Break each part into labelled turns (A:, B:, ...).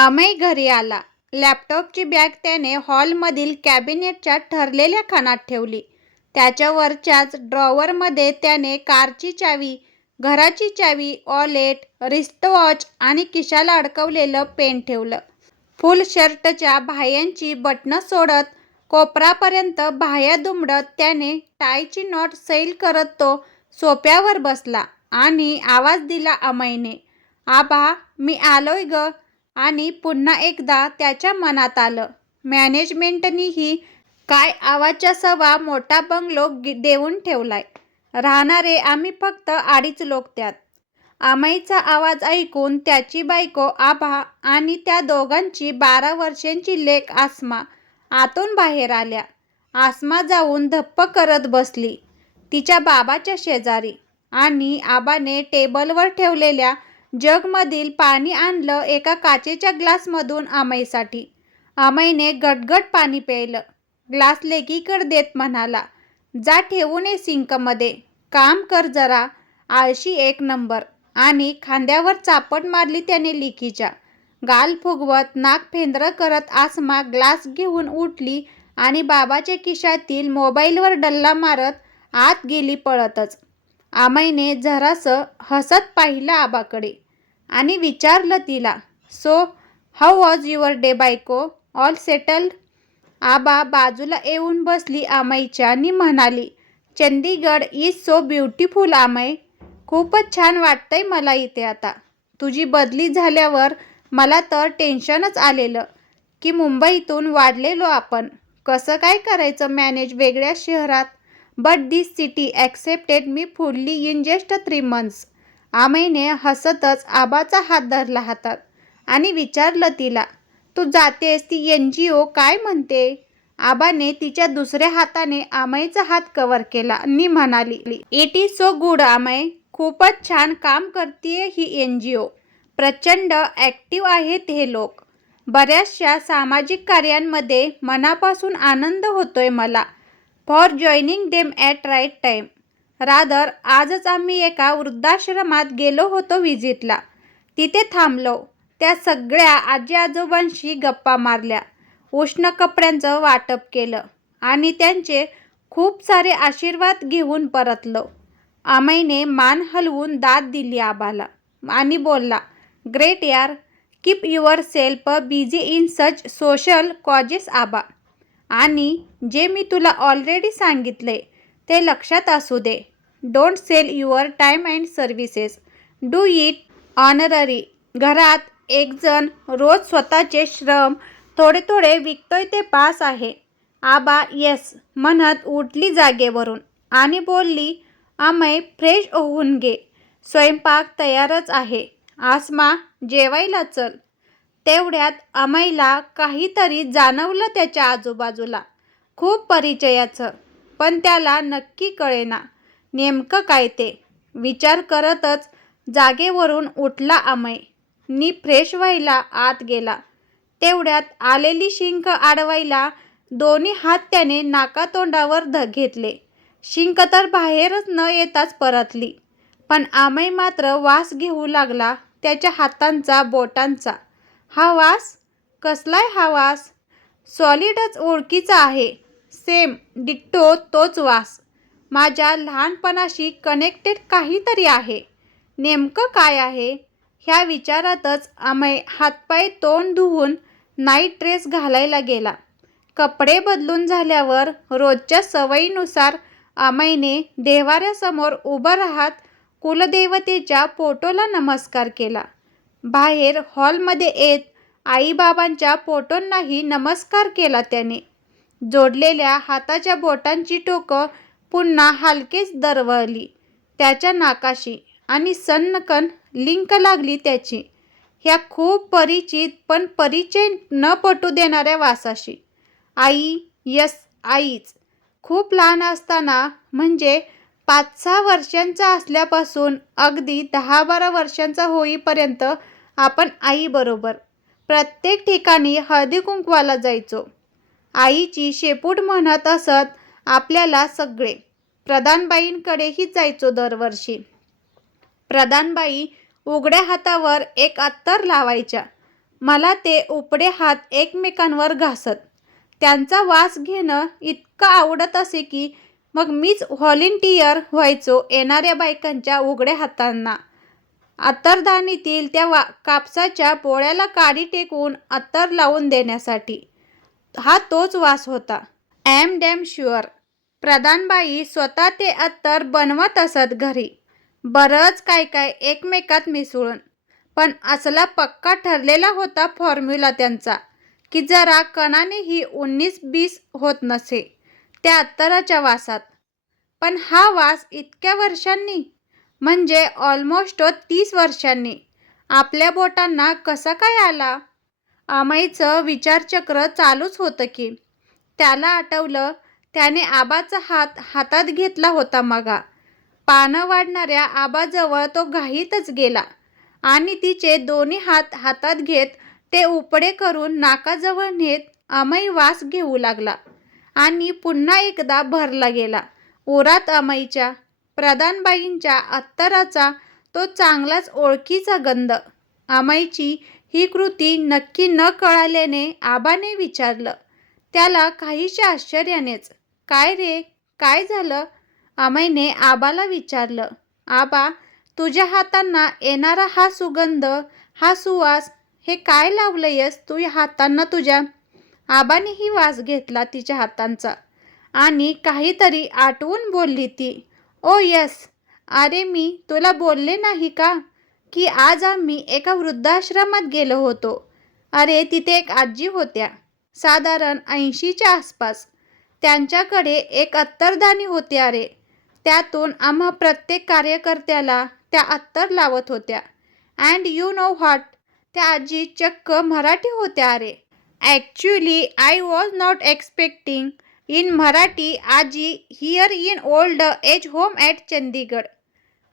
A: अमय घरी आला. लॅपटॉपची बॅग त्याने हॉलमधील कॅबिनेटच्या ठरलेल्या खानात ठेवली. त्याच्यावरच्याच ड्रॉवरमध्ये त्याने कारची चावी, घराची चावी, ऑलेट रिस्टवॉच आणि किशाला अडकवलेलं पेन ठेवलं. फुल शर्टच्या बाह्यांची बटणं सोडत कोपरापर्यंत बाह्या दुमडत त्याने टायची नॉट सैल करत तो सोप्यावर बसला आणि आवाज दिला अमयने, "आबा, मी आलोय गं. " आणि पुन्हा एकदा त्याच्या मनात आलं, मॅनेजमेंटनीही काय आवाजच्या सवा मोठा बंगलो देऊन ठेवलाय. राहणारे आम्ही फक्त अडीच लोक त्यात. आमाईचा आवाज ऐकून त्याची बायको आभा आणि त्या दोघांची बारा वर्षांची लेक आसमा आतून बाहेर आल्या. आसमा जाऊन धप्प करत बसली तिच्या बाबाच्या शेजारी आणि आबाने टेबलवर ठेवलेल्या जगमधील पाणी आणलं एका काचेच्या ग्लासमधून आमईसाठी आमईने गटगट पाणी प्यायलं. ग्लास लेकीकडे देत म्हणाला, "जा ठेवून ये सिंकमध्ये. काम कर जरा, आळशी एक नंबर. " आणि खांद्यावर चापट मारली त्याने लिकीच्या गाल फुगवत, नाक फेंद्र करत आसमा ग्लास घेऊन उठली आणि बाबाच्या खिशातील मोबाईलवर डल्ला मारत आत गेली पळतच. आमाईने जरासं हसत पाहिलं आबाकडे आणि विचारलं तिला, "so, how was your day बायको, ऑल सेटल्ड? " आबा बाजूला येऊन बसली आमाईच्या आणि म्हणाली, "Chandigarh is so beautiful Amai खूपच छान वाटतंय मला इथे आता. तुझी बदली झाल्यावर मला तर टेन्शनच आलेलं की मुंबईतून वाढलेलो आपण, कसं काय करायचं मॅनेज वेगळ्या शहरात. But this city accepted me fully in just three months. " आमईने हसतच आबाचा हात धरला हातात आणि विचारलं तिला, "तू जातेस ती एन जी ओ काय म्हणते " आबाने तिच्या दुसऱ्या हाताने आमईचा हात कव्हर केला आणि म्हणाली, "it is so good Amai खूपच छान काम करते ही एन जी ओ प्रचंड ॲक्टिव्ह आहेत हे लोक. बऱ्याचशा सामाजिक कार्यांमध्ये मनापासून आनंद होतोय मला. For joining them at right time. Rather आजच आम्ही एका वृद्धाश्रमात गेलो होतो व्हिजिटला तिथे थांबलो. त्या सगळ्या आजी-आजोबांशी गप्पा मारल्या, उष्ण कपड्यांचं वाटप केलं आणि त्यांचे खूप सारे आशीर्वाद घेऊन परतलो. " अमयने मान हलवून दाद दिली आबाला आणि बोलला, "ग्रेट यार. Keep yourself busy in such social causes Aba. आणि जे मी तुला ऑलरेडी सांगितले ते लक्षात असू दे. Don't sell your time and services. Do it honorary. घरात एकजण रोज स्वतःचे श्रम थोडे थोडे विकतोय ते पास आहे. " आबा येस म्हणत उठली जागेवरून आणि बोलली, "अमय, फ्रेश होऊन घे. स्वयंपाक तयारच आहे. आसमा, जेवायला चल. " तेवढ्यात अमयला काहीतरी जाणवलं त्याच्या आजूबाजूला, खूप परिचयाचं. पण त्याला नक्की कळेना नेमकं काय ते. विचार करतच जागेवरून उठला अमय नी फ्रेश व्हायला आत गेला. तेवढ्यात आलेली शिंक आडवायला दोन्ही हात त्याने नाकातोंडावर घेतले. शिंक तर बाहेरच न येताच परतली. पण आमय मात्र वास घेऊ लागला त्याच्या हातांचा, बोटांचा. "हा वास? कसलाय हा वास? सॉलिडच ओळखीचा आहे. सेम डिट्टो तोच वास. माझ्या लहानपणाशी कनेक्टेड काहीतरी आहे. नेमकं काय आहे? " ह्या विचारातच अमय हातपाय तोंड धुवून नाईट ड्रेस घालायला गेला. कपडे बदलून झाल्यावर रोजच्या सवयीनुसार अमयने देवाऱ्यासमोर उभं राहत कुलदेवतेच्या फोटोला नमस्कार केला. बाहेर हॉलमध्ये येत आईबाबांच्या पोटोंनाही फोटोंनाही नमस्कार केला त्याने. जोडलेल्या हाताच्या बोटांची टोकं पुन्हा हलकेच दरवळली त्याच्या नाकाशी आणि सन्नकन लिंक लागली त्याची ह्या खूप परिचित पण परिचय न पटू देणाऱ्या वासाशी. आई, यस आईच. खूप लहान असताना म्हणजे पाच-सहा वर्षांचा असल्यापासून अगदी दहा-बारा वर्षांचा होईपर्यंत आपण आईबरोबर प्रत्येक ठिकाणी हळदी-कुंकवाला जायचो. आईची शेपूट म्हणत असत आपल्याला सगळे. प्रधानबाईंकडेही जायचो दरवर्षी. प्रधानबाई उघड्या हातावर एक अत्तर लावायच्या. मला ते उपडे हात एकमेकांवर घासत त्यांचा वास घेणं इतकं आवडत असे की मग मीच व्हॉलिंटियर व्हायचो येणाऱ्या बायकांच्या उघड्या हातांना अत्तरदाणीतील त्या वा कापसाच्या पोळ्याला काडी टेकवून अत्तर लावून देण्यासाठी. हा तोच वास होता. Am damn sure. प्रधानबाई स्वतः ते अत्तर बनवत असत घरी. बरंच काय काय एकमेकात मिसळून. पण असला पक्का ठरलेला होता फॉर्म्युला त्यांचा की जरा कणानेही उन्नीस बीस होत नसे त्या अत्तराच्या वासात. पण हा वास इतक्या वर्षांनी म्हणजे ऑलमोस्ट तीस वर्षांनी. आपल्या बोटांना कसा काय आला? आमाईचं विचारचक्र चालूच होतं की. त्याला आठवलं त्याने आबाचा हात हातात घेतला होता मगा. पानं वाढणाऱ्या आबाजवळ तो घाईतच गेला आणि तिचे दोन्ही हात हातात घेत ते उपडे करून नाकाजवळ नेत अमई वास घेऊ लागला आणि पुन्हा एकदा भरला गेला. उरात अमईच्या प्रधानबाईंच्या अत्तराचा तो चांगलाच ओळखीचा गंध. आमाईची ही कृती नक्की न कळाल्याने आबाने विचारलं. त्याला काहीशा आश्चर्यानेच काय रे काय झालं? आमाईने आबाला विचारलं. आबा तुझ्या हातांना येणारा हा सुगंध हा सुवास हे काय लावलंयस तू या हातांना तुझ्या? आबानेही वास घेतला तिच्या हातांचा आणि काहीतरी आठवून बोलली ती. Oh yes. अरे मी तुला बोलले नाही का की आज आम्ही एका वृद्धाश्रमात गेलो होतो. अरे तिथे एक आजी होत्या साधारण ऐंशीच्या आसपास. त्यांच्याकडे एक अत्तरदाणी होती अरे. त्यातून आम्हा प्रत्येक कार्यकर्त्याला त्या अत्तर लावत होत्या. अँड यू नो व्हॉट त्या आजी चक्क मराठी होत्या अरे. Actually I was not expecting in Marathi आजी here in old age home at Chandigarh.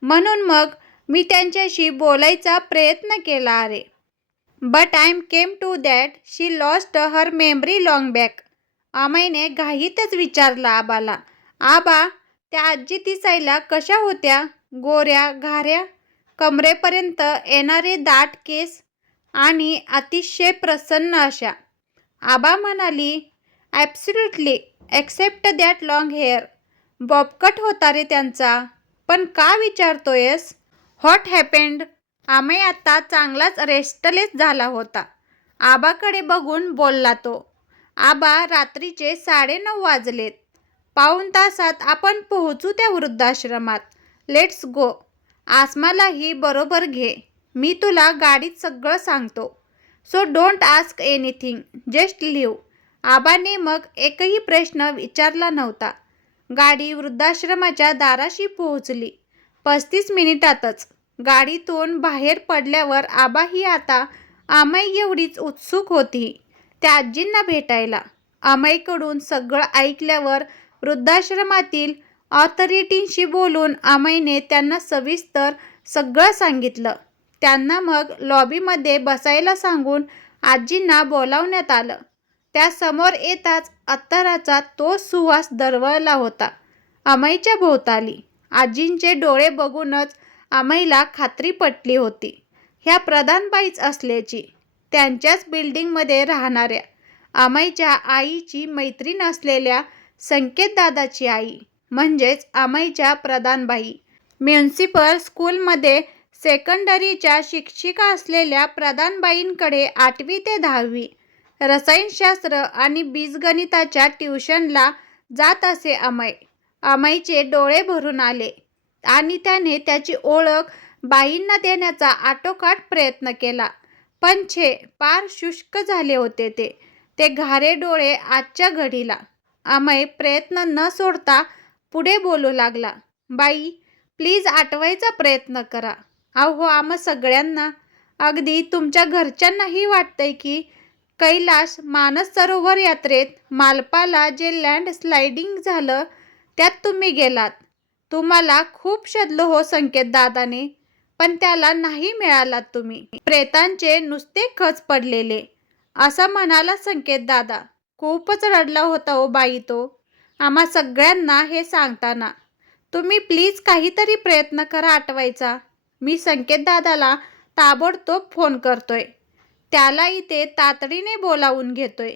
A: म्हणून मग मी त्यांच्याशी बोलायचा प्रयत्न केला अरे. But I am came to that she lost her memory long back आमाईने घाईतच विचारला आबाला आबा त्या आजी दिसायला कशा होत्या? गोऱ्या घाऱ्या? कमरेपर्यंत येणारे दाट केस आणि अतिशय प्रसन्न अशा. आबा म्हणाली absolutely except that long hair bob cut होता रे त्यांचा. पण का विचारतोयस? हॉट हॅपेंड आमय आता चांगलाच रेस्टलेस झाला होता. आबाकडे बघून बोलला तो. आबा रात्रीचे साडेनऊ वाजलेत. पाऊण तासात आपण पोहोचू त्या वृद्धाश्रमात. लेट्स गो आसमालाही बरोबर घे. मी तुला गाडीत सगळं सांगतो. So don't ask anything just leave आबाने मग एकही प्रश्न विचारला नव्हता. गाडी वृद्धाश्रमाच्या दाराशी पोहोचली. पस्तीस मिनिटातच गाडीतून बाहेर पडल्यावर आबाही आता आमई एवढीच उत्सुक होती. त्या आजींना भेटायला. अमयकडून सगळं ऐकल्यावर वृद्धाश्रमातील ऑथॉरिटींशी बोलून अमयने त्यांना सविस्तर सगळं सांगितलं. त्यांना मग लॉबीमध्ये बसायला सांगून आजींना बोलावण्यात आलं. त्या समोर येताच अत्तराचा तो सुवास दरवळला होता. अमईच्या भोवताली. आजींचे डोळे बघूनच अमईला खात्री पटली होती. ह्या प्रधानबाईच असल्याची. त्यांच्याच बिल्डिंगमध्ये राहणाऱ्या. अमईच्या आईची मैत्रीण असलेल्या संकेतदादाची आई. म्हणजेच अमईच्या प्रधानबाई म्युन्सिपल स्कूलमध्ये सेकंडरीच्या शिक्षिका असलेल्या प्रधानबाईंकडे आठवी ते दहावी. रसायनशास्त्र आणि बीजगणिताच्या ट्युशनला जात असे अमय. अमयचे डोळे भरून आले आणि त्याने त्याची ओळख बाईंना देण्याचा आटोकाट प्रयत्न केला. पण छे पार शुष्क झाले होते ते. ते घारे डोळे आजच्या घडीला. अमय प्रयत्न न सोडता पुढे बोलू लागला. बाई प्लीज आठवायचा प्रयत्न करा. अहो आम्हा सगळ्यांना. अगदी तुमच्या घरच्यांनाही वाटतंय की कैलाश मानस सरोवर यात्रेत मालपाला जे लँडस्लायडिंग झालं त्यात तुम्ही गेलात. तुम्हाला खूप शोधलो हो संकेत दादाने पण त्याला नाही मिळालात तुम्ही. प्रेतांचे नुसते खच पडलेले असं म्हणाला संकेत दादा. खूपच रडला होता ओ बाई तो. आम्हा सगळ्यांना हे सांगताना तुम्ही प्लीज काहीतरी प्रयत्न करा आठवायचा मी संकेत दादाला ताबडतोब फोन करतोय. त्याला इथे तातडीने बोलावून घेतोय.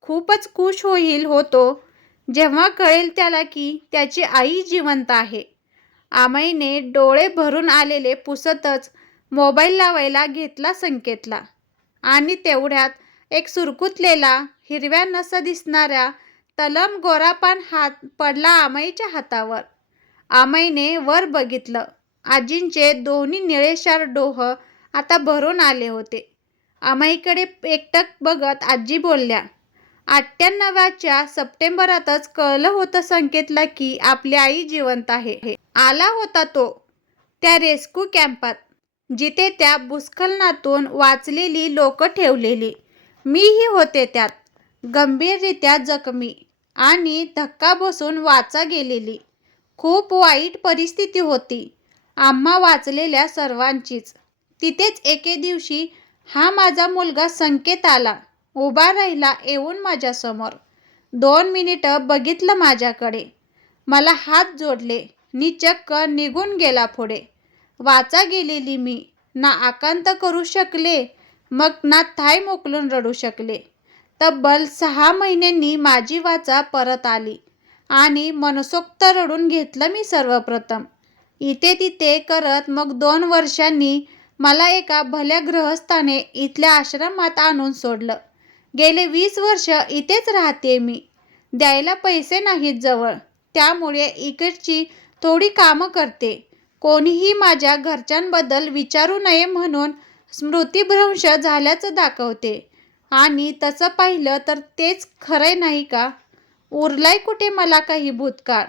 A: खूपच खुश होईल होतो जेव्हा कळेल त्याला की त्याची आई जिवंत आहे. आमईने डोळे भरून आलेले पुसतच मोबाईल लावायला घेतला संकेतला. आणि तेवढ्यात एक सुरकुतलेला हिरव्या नस दिसणाऱ्या तलम गोरापान हात पडला आमईच्या हातावर. आमईने वर बघितलं. आजींचे दोन्ही निळेशार डोह आता भरून आले होते. आमाईकडे एकटक बघत आजी बोलल्या अठ्ठ्याण्णवच्या सप्टेंबरातच कळलं होतं संकेतला की आपली आई जिवंत आहे. आला होता तो त्या रेस्क्यू कॅम्पात जिथे त्या भूस्खलनातून वाचलेली लोक ठेवलेली. मीही होते त्यात गंभीररित्या जखमी आणि धक्का बसून वाचा गेलेली. खूप वाईट परिस्थिती होती आम्हा वाचलेल्या सर्वांचीच. तिथेच एके दिवशी हा माझा मुलगा संकेत आला. उभा राहिला येऊन माझ्यासमोर. दोन मिनिटं बघितलं माझ्याकडे. मला हात जोडले. नि चक्क निघून गेला पुढे. वाचा गेलेली मी. ना आकांत करू शकले मग ना थाय मोकलून रडू शकले. तब्बल सहा महिन्यांनी माझी वाचा परत आली आणि मनसोक्त रडून घेतलं मी सर्वप्रथम. इथे तिथे करत मग दोन वर्षांनी मला एका भल्या गृहस्थाने इथल्या आश्रमात आणून सोडलं. गेले वीस वर्ष इथेच राहते मी. द्यायला पैसे नाहीत जवळ. त्यामुळे इकडची थोडी कामं करते. कोणीही माझ्या घरच्यांबद्दल विचारू नये म्हणून स्मृतिभ्रंश झाल्याचं दाखवते. आणि तसं पाहिलं तर तेच खरंय नाही का? उरलाय कुठे मला काही भूतकाळ?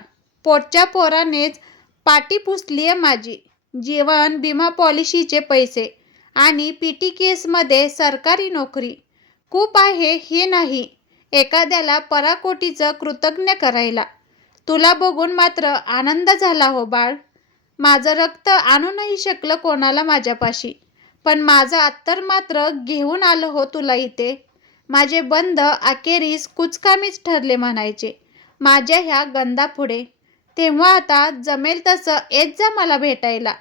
A: पोटच्या पोरानेच पाटी पुसली आहे माझी. जीवन विमा पॉलिसीचे पैसे आणि पी टी केसमध्ये सरकारी नोकरी. खूप आहे हे नाही. एखाद्याला पराकोटीचं कृतज्ञ करायला. तुला बघून मात्र आनंद झाला हो बाळ. माझं रक्त आणू नाही शकलं कोणाला माझ्यापाशी. पण माझं अत्तर मात्र घेऊन आलं हो तुला इथे. माझे बंद अखेरीस कुचकामीच ठरले म्हणायचे. माझ्या ह्या गंधापुढे. तेव्हा आता जमेल तसं येत जा मला भेटायला.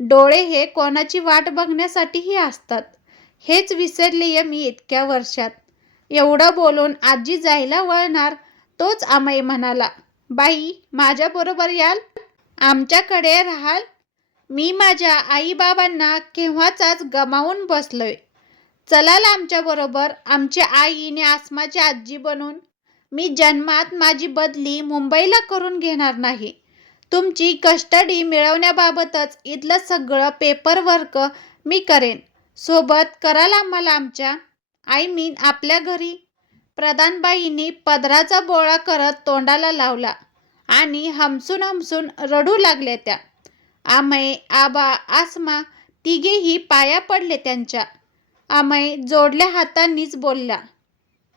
A: डोळे हे कोणाची वाट बघण्यासाठीही असतात. हेच विसरलीय मी इतक्या वर्षात. एवढं बोलून आजी जायला वळणार तोच आमाई म्हणाला बाई माझ्याबरोबर याल? आमच्याकडे राहाल? मी माझ्या आईबाबांना केव्हाचाच गमावून बसलोय. चलाल आमच्याबरोबर आमची आईने आसमाची आजी बनून. मी जन्मात माझी बदली मुंबईला करून घेणार नाही. तुमची कस्टडी मिळवण्याबाबतच इथलं सगळं पेपरवर्क मी करेन. सोबत कराल आम्हाला आमच्या आय मीन आपल्या घरी. प्रधानबाईंनी पदराचा बोळा करत तोंडाला लावला आणि हमसून हमसून रडू लागल्या त्या. आमय आबा आसमा तिघेही पाया पडले त्यांच्या. आमय जोडल्या हातांनीच बोलल्या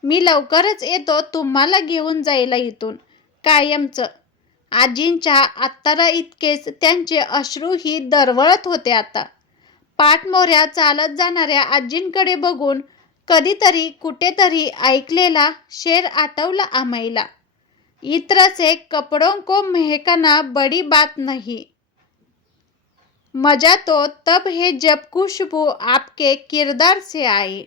A: मी लवकरच येतो तुम्हाला घेऊन जायला इथून. कायमचं. आजींच्या आत्तारा इतकेच त्यांचे अश्रूही दरवळत होते आता. पाठमोऱ्या चालत जाणाऱ्या आजींकडे बघून कधीतरी कुठेतरी ऐकलेला शेर आठवला आमईला. इत्र से कपड़ों को महकना बड़ी बात नाही. मजा तो तब है जब खुशबू आपके किरदार से आई.